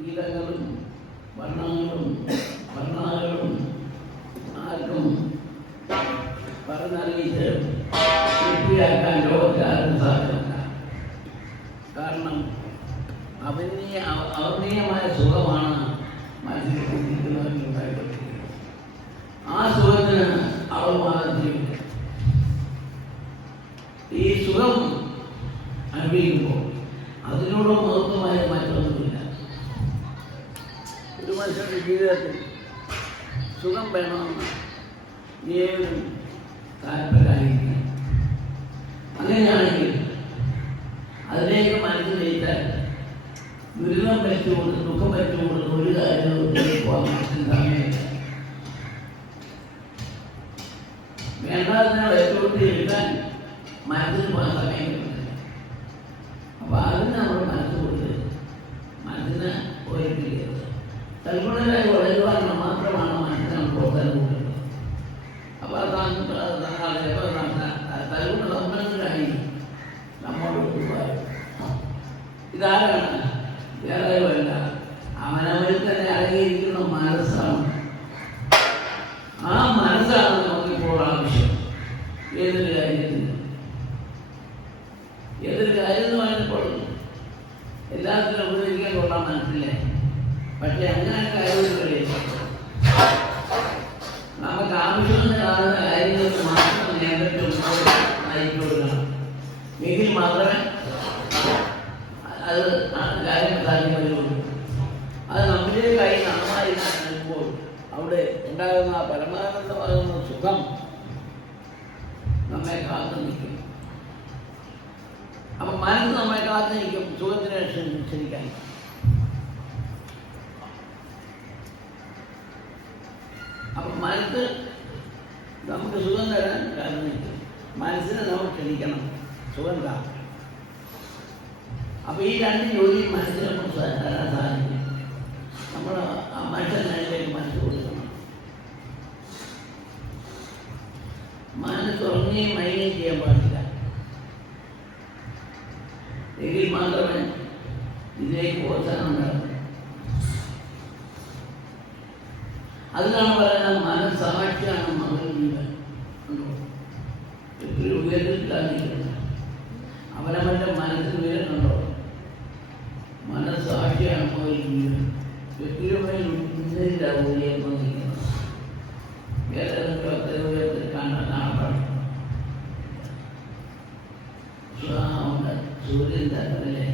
ഗീതങ്ങളും വർണ്ണങ്ങളും ആർക്കും പറഞ്ഞറിയിച്ച് വൃത്തിയാക്കാൻ ലോകത്താരും സാധ്യമല്ല. കാരണം അവർണ്ണീയമായ സുഖമാണ് മനസ്സിലുണ്ടായിക്കൊണ്ടിരിക്കുന്നത്. ആ സുഖത്തിന് അവർ മാനത്തിലില്ല. ഈ സുഖം അനുഭവിക്കുമ്പോൾ അതിനോട് മഹത്വമായ മാറ്റമൊന്നുമില്ല. ഒരു മനുഷ്യൻ്റെ ജീവിതത്തിൽ സുഖം വേണമെന്ന് ഏവരും താല്പര്യമായിരിക്കും. അങ്ങനെയാണെങ്കിൽ അതിലേക്ക് മനസ്സിൽ ജയിച്ചാൽ ദുരിതം വെച്ചുകൊണ്ട് ദുഃഖം വെച്ചുകൊണ്ട് ഒരു കാര്യവും പോകാൻ മനസ്സിൽ സമയമില്ല. വേണ്ടാതിനെ വെച്ചുകൊണ്ട് എഴുതാൻ മനസ്സിൽ പോകാൻ സമയമില്ല. അപ്പോൾ അതിന് നമ്മൾ മനസ്സ് കൊടുത്ത് മനസ്സിനെ ഒരുക്കിയത് തൽഗുണരായി വളരുവാൻ മാത്രമാണ് മനസ്സിനെ നമ്മൾ പ്രോത്സാഹനം കൊടുക്കുന്നത്. അപ്പോൾ തൽഗുണരായി നമ്മോട് ഇതാരാണ്? വേറെ വേണ്ട, അവനവരിൽ തന്നെ അടങ്ങിയിരിക്കുന്ന മനസ്സാണ്. ആ മനസ്സാണ് നമുക്കിപ്പോൾ ആവശ്യം. ഏതൊരു കാര്യത്തിന് എന്ന് പറഞ്ഞപ്പോൾ എല്ലാത്തിനും ഉപയോഗിക്കാൻ കൊള്ളാൻ മനസ്സില്ലേ. പക്ഷെ അങ്ങനെ കാര്യങ്ങളില്ലേ, നമുക്ക് ആവശ്യമെന്ന് കാണുന്ന കാര്യങ്ങൾക്ക് മാത്രം നേതൃത്വം നയിച്ചു കൊടുക്കണം. എങ്കിൽ മാത്രമേ അത് കാര്യം സാധിക്കുള്ളൂ. അത് നമ്മിലേക്കായി നന്നായി നൽകുമ്പോൾ അവിടെ ഉണ്ടാകുന്ന പരമാനന്ദമാകുന്ന സുഖം നമ്മെ കാത്തു നിൽക്കും. അപ്പം മനസ്സ് നമ്മെ കാത്തു നിൽക്കും സുഖത്തിന് അനുസരിക്കാൻ. അപ്പം മനസ്സ് നമുക്ക് സുഖം തരാൻ കാത്തു നിൽക്കും. മനസ്സിനെ നമ്മൾ ക്ഷണിക്കണം, സുഖം താ. അപ്പോൾ ഈ രണ്ട് ജോലി മനസ്സിനെ തരാൻ സാധിക്കും. നമ്മൾ ആ മനുഷ്യനിലേക്ക് മനസ്സ് കൊടുക്കണം. മനസ്സ് ഉറങ്ങുകയും മയങ്ങുകയും ചെയ്യാൻ പാടില്ല. എങ്കിൽ മാത്രമേ ഇതിലേക്ക് പ്രോത്സാഹനം ഉണ്ടാകും. അതിനാണ് പറയുന്നത് മനസ്സാക്ഷിയാണ് മകൾ ജീവൻ. എപ്പോഴും ഉയരത്തിലായിരിക്കുന്നത് അവനവൻ്റെ മനസ്സിൽ ഉയരുന്നുണ്ടോ? മനസ്സാക്ഷിയാണ് മകൾ ജീവൻ. എപ്പോഴും ഉയർന്നിരിക്കുന്നത് വേറെ ഏതെങ്കിലും ഉയരത്തിൽ കാണാൻ സൂര്യൻ തന്നെ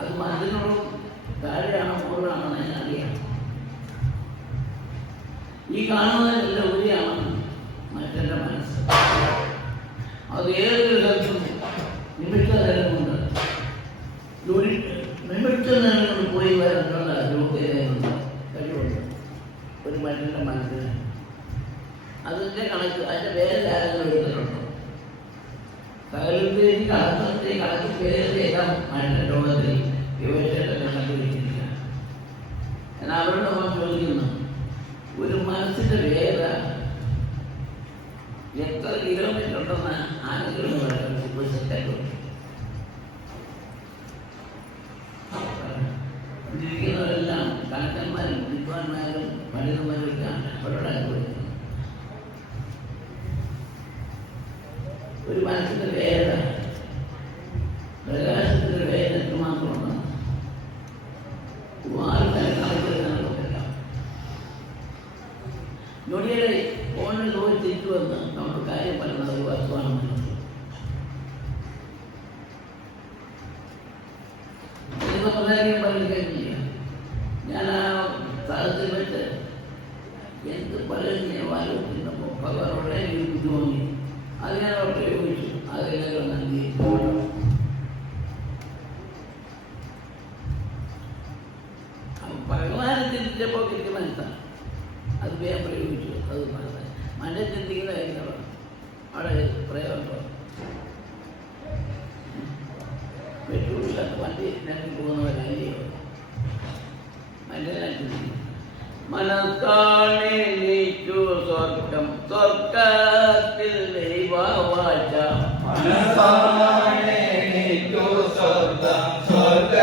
അത് മനസ്സിനോടും താഴെയാണോ മുകളിലാണെന്ന് ഞാൻ അറിയാം. ഈ കാണുന്നതിനെല്ലാം ഉയരാണ് മനുഷ്യൻ്റെ മനസ്സ്. അത് ഏതൊരു സ്ഥലത്തും നിമിഷ നേരം കൊണ്ട് നിമിഷ നേരം കൊണ്ട് പോയി വരാനുള്ള യോഗ്യതയുണ്ട്, കഴിവുണ്ട് ഒരു മനുഷ്യൻ്റെ മനസ്സിന്. അതിൻ്റെ കണക്ക് അതിൻ്റെ വേറെ ആരെങ്കിലും എടുത്തിട്ടുണ്ടോ? സകലത്തേക്ക് കണക്ക് പേരെല്ലാം മനുഷ്യൻ ലോകത്തിൽ വിവരങ്ങളെല്ലാം കണ്ടുപിടിക്കുന്നില്ല. എന്നാൽ അവരോട് നമ്മൾ ചോദിക്കുന്നു, ഒരു മനസ്സിൻ്റെ വേദ എത്ര കിലോമീറ്റർ ഉണ്ടെന്ന് ആരെങ്കിലും ഇരിക്കുന്നവരെല്ലാം കണക്കന്മാരും വിദ്വാൻമാരും പണ്ഡിതന്മാരും ഒക്കെയാണ് അവരോട് അനുഭവിക്കുന്നത്. ഒരു മനസ്സിൻ്റെ വേദ പ്രകാശത്തിൻ്റെ വേദ മാത്രമാണ്. നൊടിയുടെ ഫോണിൽ പോയി തിരിച്ചു വന്ന് നമ്മൾ കാര്യം പറയുന്നത് ഒരു വസ്തുവാണെന്ന് പ്രധാനം പറയുകയും ചെയ്യാം. ഞാൻ ആ സ്ഥലത്തിൽ വെച്ച് എന്ത് പറയുന്ന ആലോചിക്കുന്നപ്പോൾ ഭഗവാനോടെ എനിക്ക് തോന്നി. അത് ഞാൻ അവിടെ പ്രയോഗിച്ചു. അതെല്ലാം നൽകി. ഭഗവാനെ ചിന്തിച്ചപ്പോൾ കിട്ടിയ മനസ്സാണ്. അത് വേഗം പ്രയോഗിച്ചു. അത് മനസ്സിൽ ചിന്തിക്കുന്ന കാര്യങ്ങളാണ് അവിടെ പ്രയോഗം. പെട്രോളില്ലാത്ത വണ്ടി ഞങ്ങൾ പോകുന്നവരല്ലേ മനസ്സിലാ ചിന്തിക്കും. മനസ്സാണിച്ചു സ്വർഗം സ്വർഗത്തിൽ ദൈവവാച. മനസ്സാണിച്ചു സ്വർഗം സ്വർഗ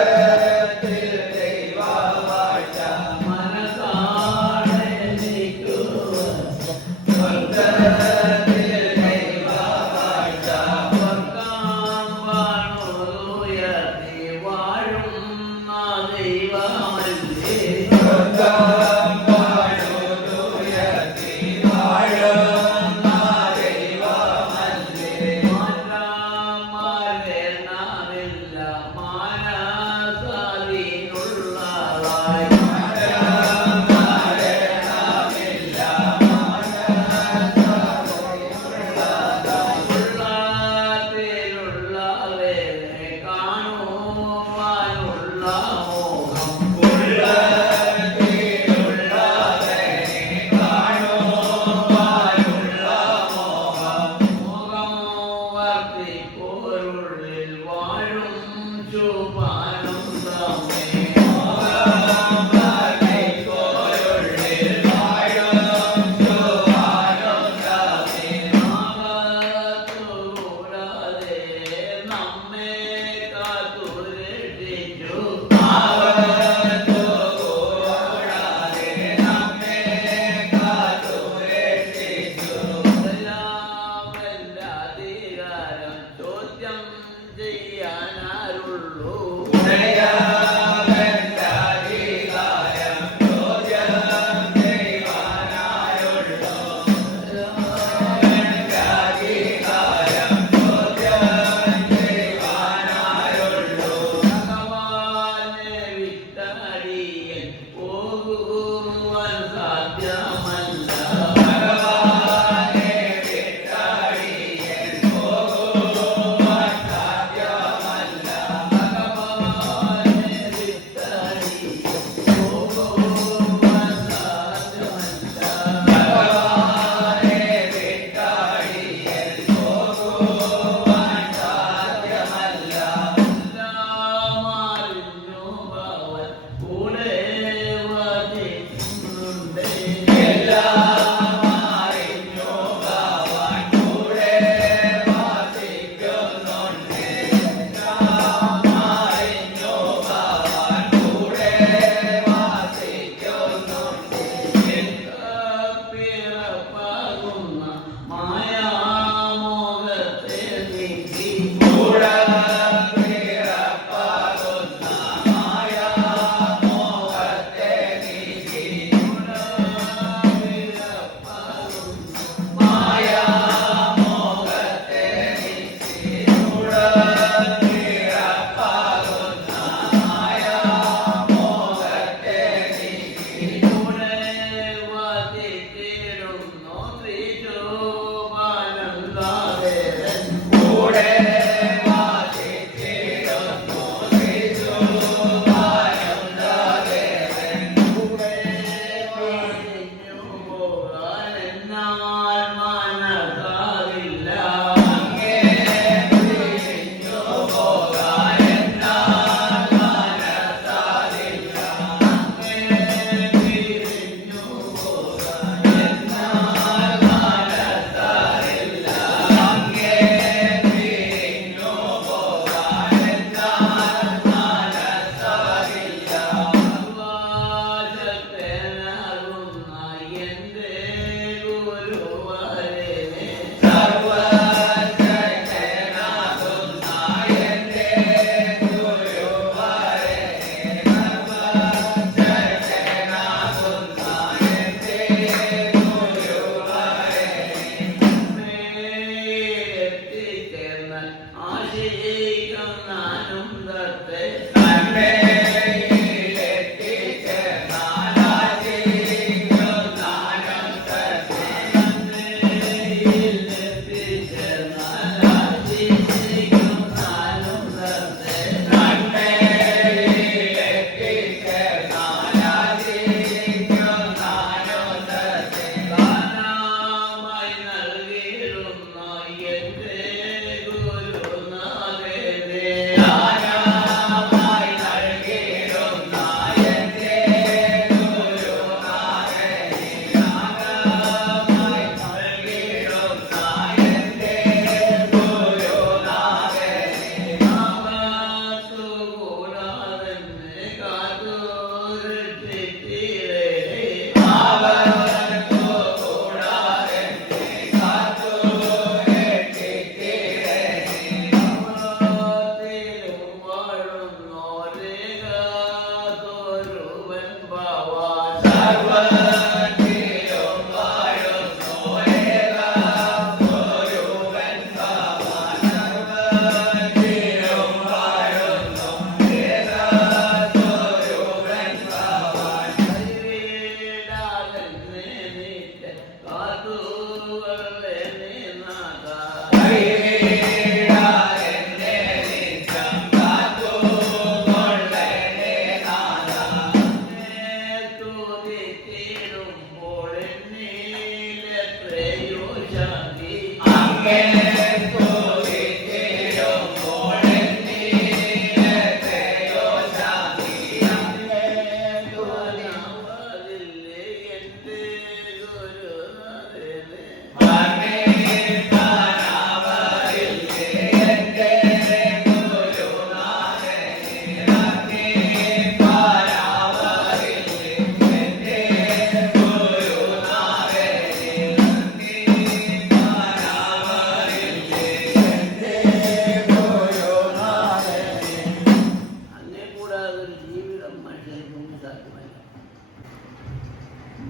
Nana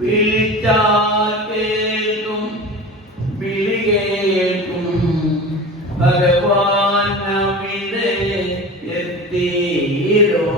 വിളിച്ചാൽ കേൾക്കും, വിളി കേൾക്കും ഭഗവാൻ അവിടെ എത്തിയിടും.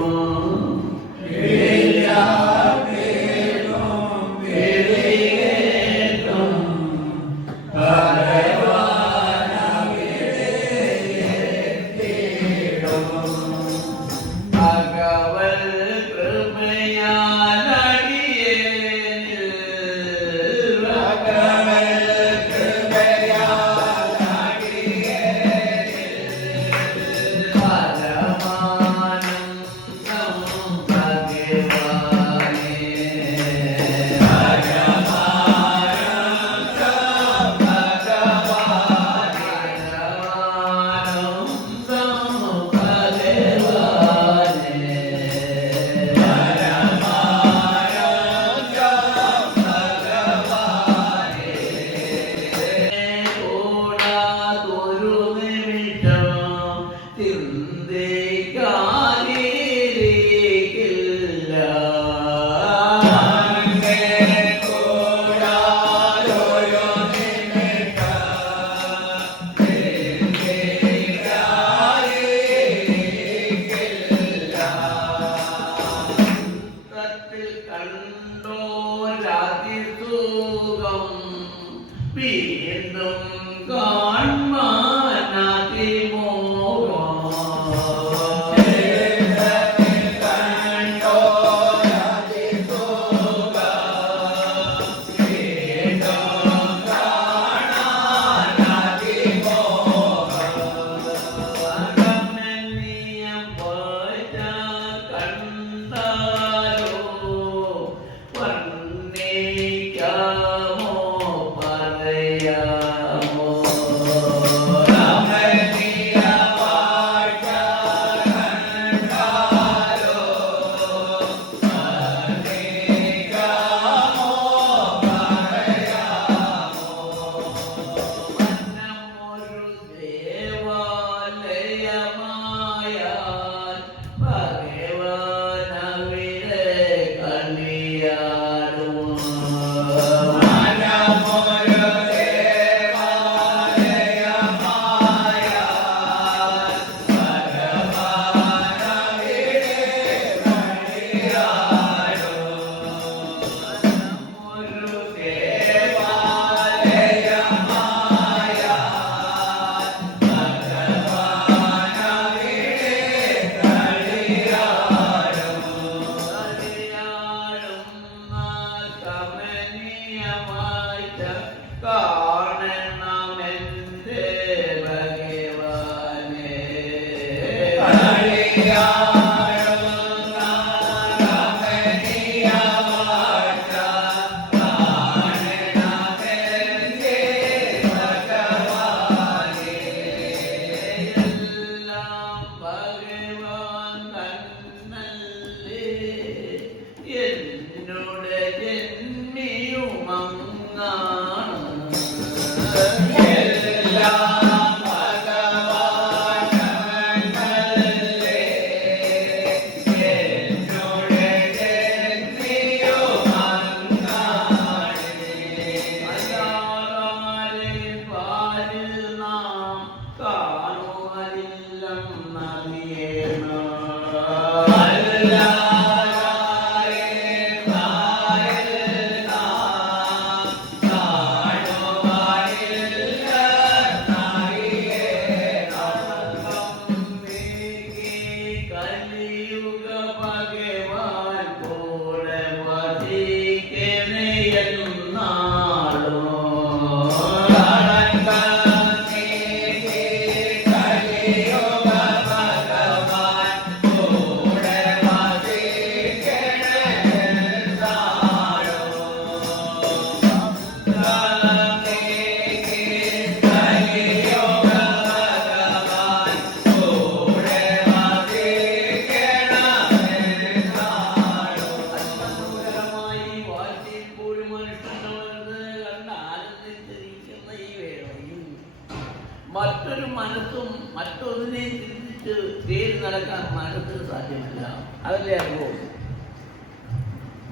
മറ്റൊരു മനസ്സും മറ്റൊന്നിനെ ചിന്തിച്ച് തേടി നടക്കാൻ മനസ്സിന് സാധ്യമല്ല. അതല്ലേ അനുഭവം.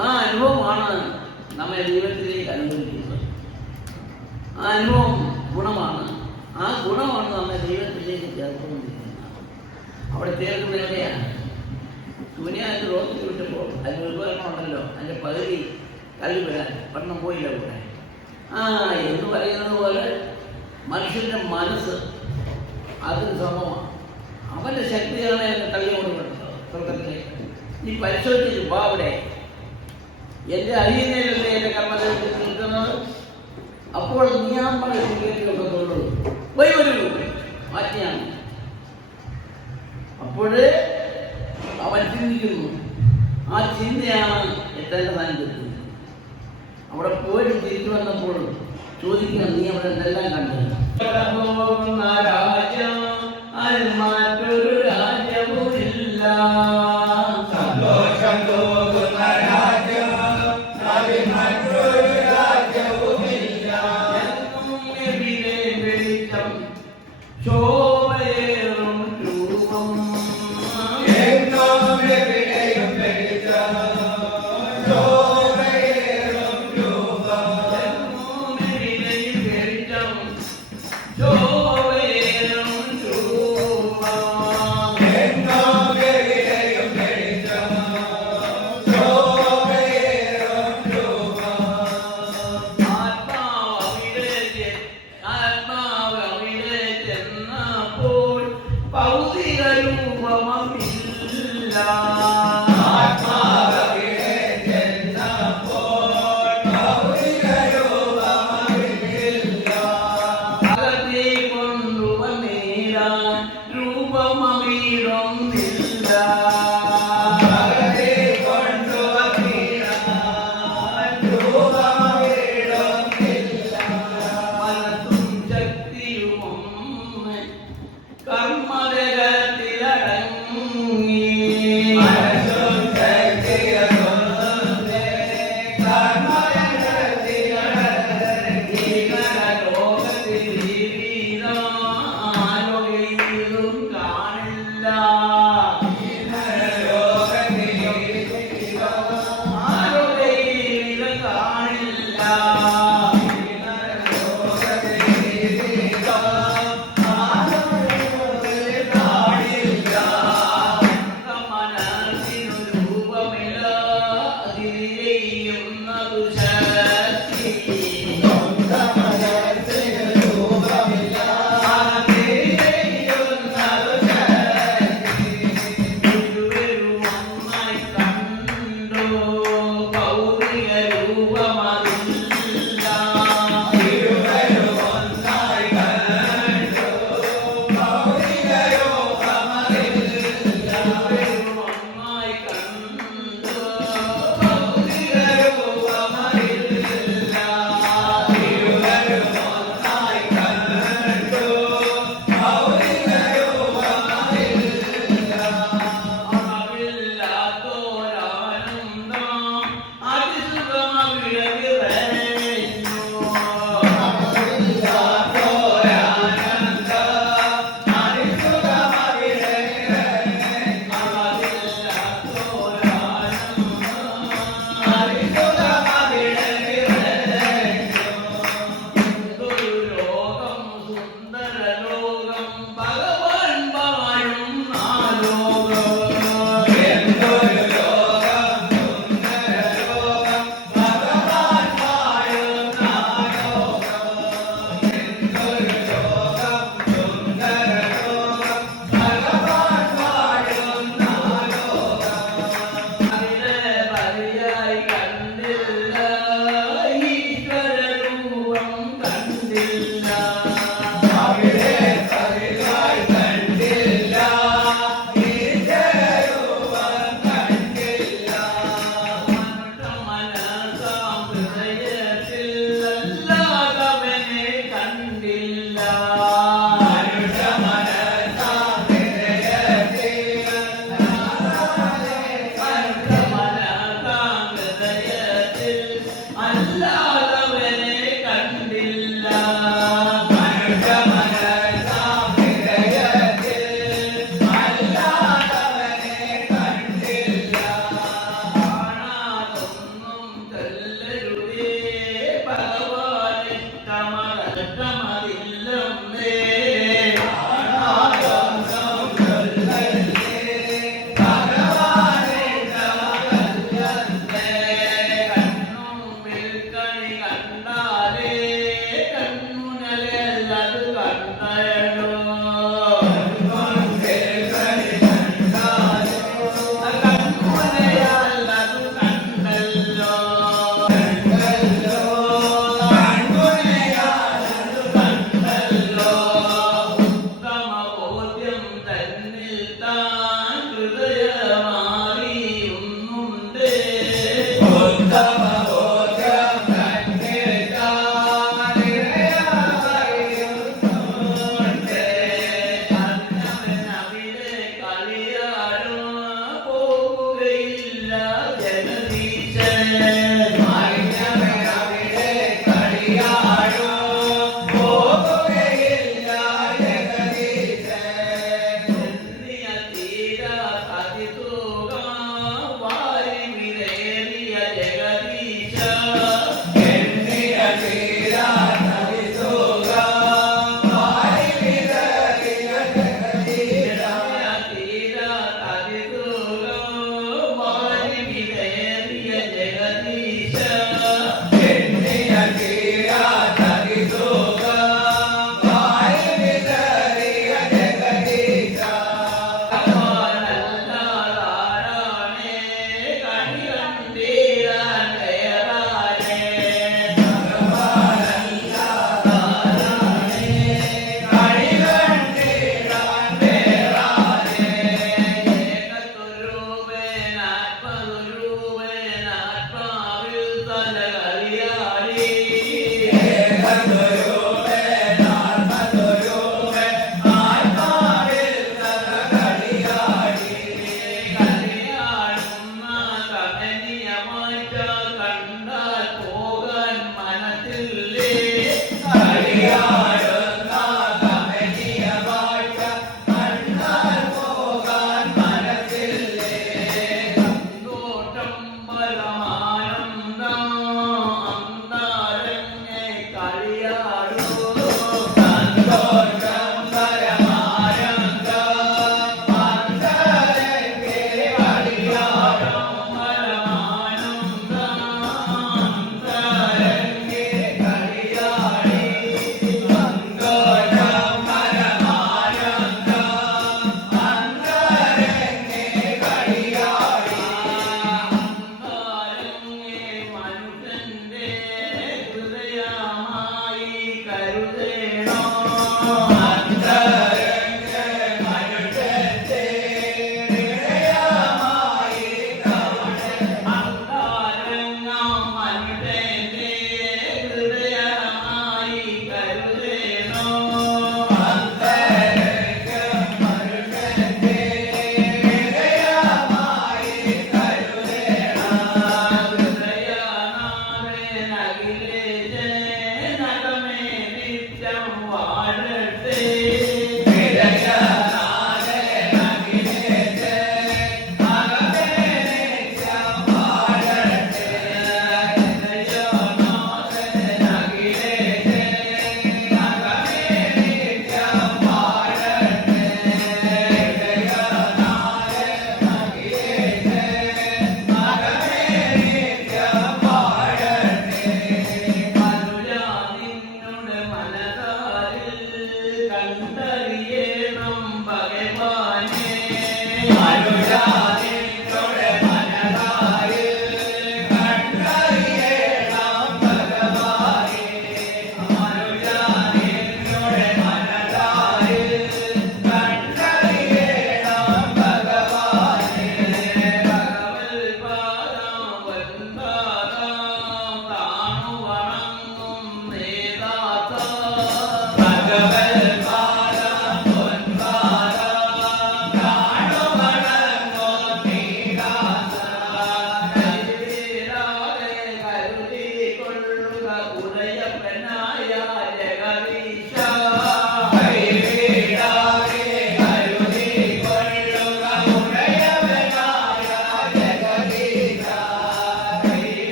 ആ അനുഭവമാണ് നമ്മെ ദൈവത്തിലേക്ക് അനുഭവിക്കുന്നത്. ആ അനുഭവം ഗുണമാണ്. ആ ഗുണമാണ് നമ്മെ ദൈവത്തിലേക്ക് ചേർത്തുകൊണ്ടിരിക്കുന്നത്. അവിടെ ചേർക്കുന്നത് എവിടെയാണ്? ശൂന്യമായിട്ട് റോസിൽ വിട്ടപ്പോൾ അതിന് ഉപകരണം ഉണ്ടല്ലോ, അതിൻ്റെ പകുതി കല്ല് വരാൻ പഠനം പോയില്ല കൂടെ. എന്ന് പറയുന്നത് പോലെ മനുഷ്യൻ്റെ മനസ്സ് അതിന് സമമാണ്. അവൻ്റെ ശക്തിയാണ് എന്നെ തള്ളി കൊണ്ടുവരുന്നത് സ്വർഗത്തിലേക്ക്. നീ പരിശോധിച്ചു വാ അവിടെ. എൻ്റെ അരിയനയിലല്ലേ എൻ്റെ കർമ്മത്തിൽ നിൽക്കുന്നത്. അപ്പോൾ ഞാൻ മനസ്സിലേക്കുള്ളൂ പോയി വരൂ മാറ്റിയാണ്. അപ്പോഴേ അവൻ ചിന്തിക്കുന്നു. ആ ചിന്തയാണ് എത്തേണ്ട സാന്നിധ്യത്തിൽ. അവിടെ പോയിട്ട് തിരിച്ചു വന്നപ്പോൾ ചോദിക്കുക, നീ അവിടെ എന്തെല്ലാം കണ്ടത്? രാജ്യം മറ്റൊരു രാജ്യവുമില്ല. സന്തോഷം തോന്നുന്ന രാജ്യം മറ്റൊരു രാജ്യവുമില്ല. എവിടെ വെളിച്ചം ശോഭയേറും രൂപം. കർമ്മരകത്തിലടങ്ങി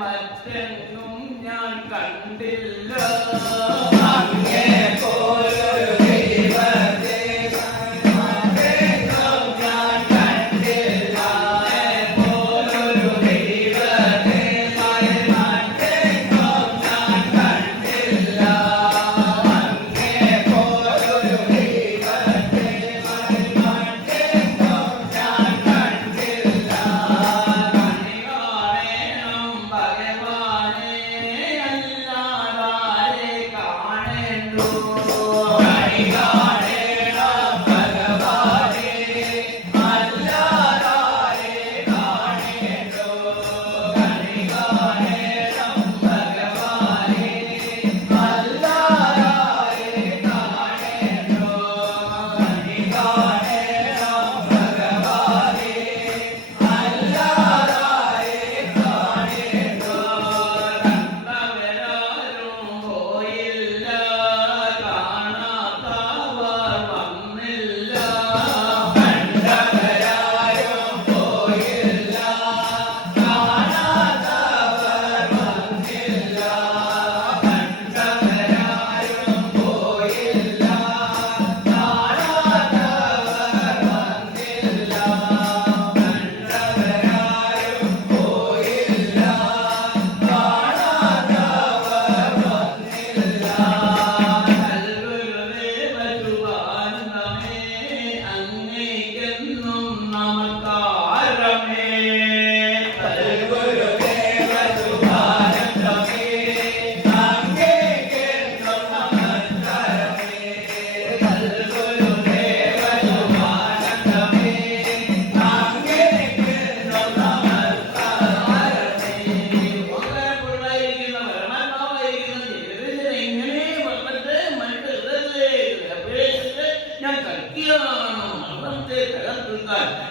മറ്റെങ്ങും ഞാൻ കണ്ടില്ല.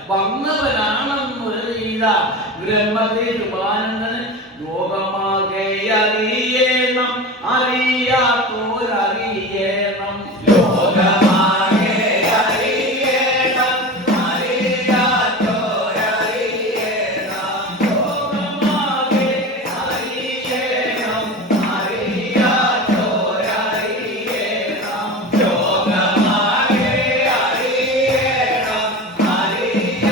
വന്നവനാണെന്നൊരു ബ്രഹ്മദേവാനന്ദന് ലോകമാകെ അറിയണം, അറിയാത്തോരറിയണം. ലോകമാകെ അറിയണം, അറിയാത്തോരറിയണം. ലോകമാകെ അറിയണം, അറിയാത്തോരറിയണം. ലോകമാകെ അറിയണം, അറിയാത്തോരറിയണം.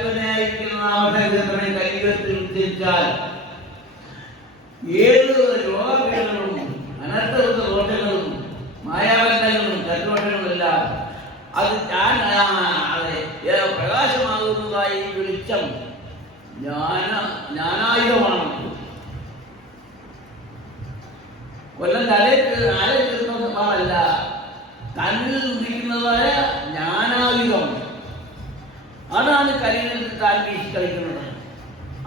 അത്യുന്നതനായിരിക്കുന്ന നാമസങ്കീർത്തനം കൈകത്തിൽ ഉച്ചരിച്ചാൽ ഏത് രോഗങ്ങളും അനർത്ഥ ദോഷങ്ങളും മായാബന്ധങ്ങളും കട്ടുവട്ടങ്ങളുമെല്ലാം അത് പ്രകാശമാകുന്നതായി വെളിച്ചം ജ്ഞാനായുധമാണ്. കൊല്ലം ആലയത്തിരുന്നതല്ല, തന്നിൽ ഉദിക്കുന്നതായ ജ്ഞാനായുധം. അതാണ് കരിയിൽ താൻ വീശി കളിക്കുന്നത്,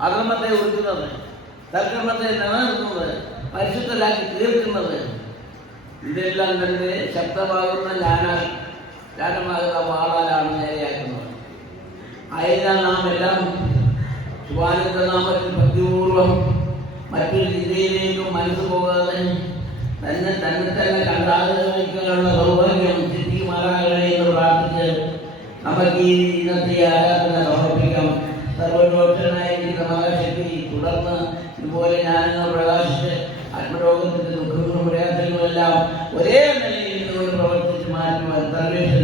അധർമ്മത്തെ ഒതുക്കുന്നത്, സൽക്കർമ്മത്തെ നിലനിർത്തുന്നത്, പരിശുദ്ധരാക്കി തീർക്കുന്നത്. ഇതെല്ലാം തന്നെ ശക്തമാകുന്ന ജ്ഞാനമാകുന്ന വാളാലാണ് നേരെയാക്കുന്നത്. ആയതിനാൽ നാം എല്ലാം ശിവാനന്ദ നാമത്തിൽ ഭക്തിപൂർവം മറ്റൊരു ചിന്തയിലേക്കും മനസ്സ് പോകാതെ തന്നെ കണ്ടാകാനുള്ള സൗഭാഗ്യം സിദ്ധിക്കുമാറാകണേ എന്ന് പ്രാർത്ഥിച്ച് നമുക്ക് ഈ ഇന്നത്തെ ആരാധന സമർപ്പിക്കാം. സർവോന്നതനായിരിക്കുന്ന മഹാശക്തി തുടർന്ന് ഇതുപോലെ ഞാനെന്ന് പ്രകാശിച്ച് ആത്മരോഗത്തിന്റെ ദുഃഖങ്ങളും പ്രയാസങ്ങളുമെല്ലാം ഒരേ നിലയിൽ നിന്നുകൊണ്ട് പ്രവർത്തിച്ച് മാറ്റുവാൻ സർവേശ്വരൻ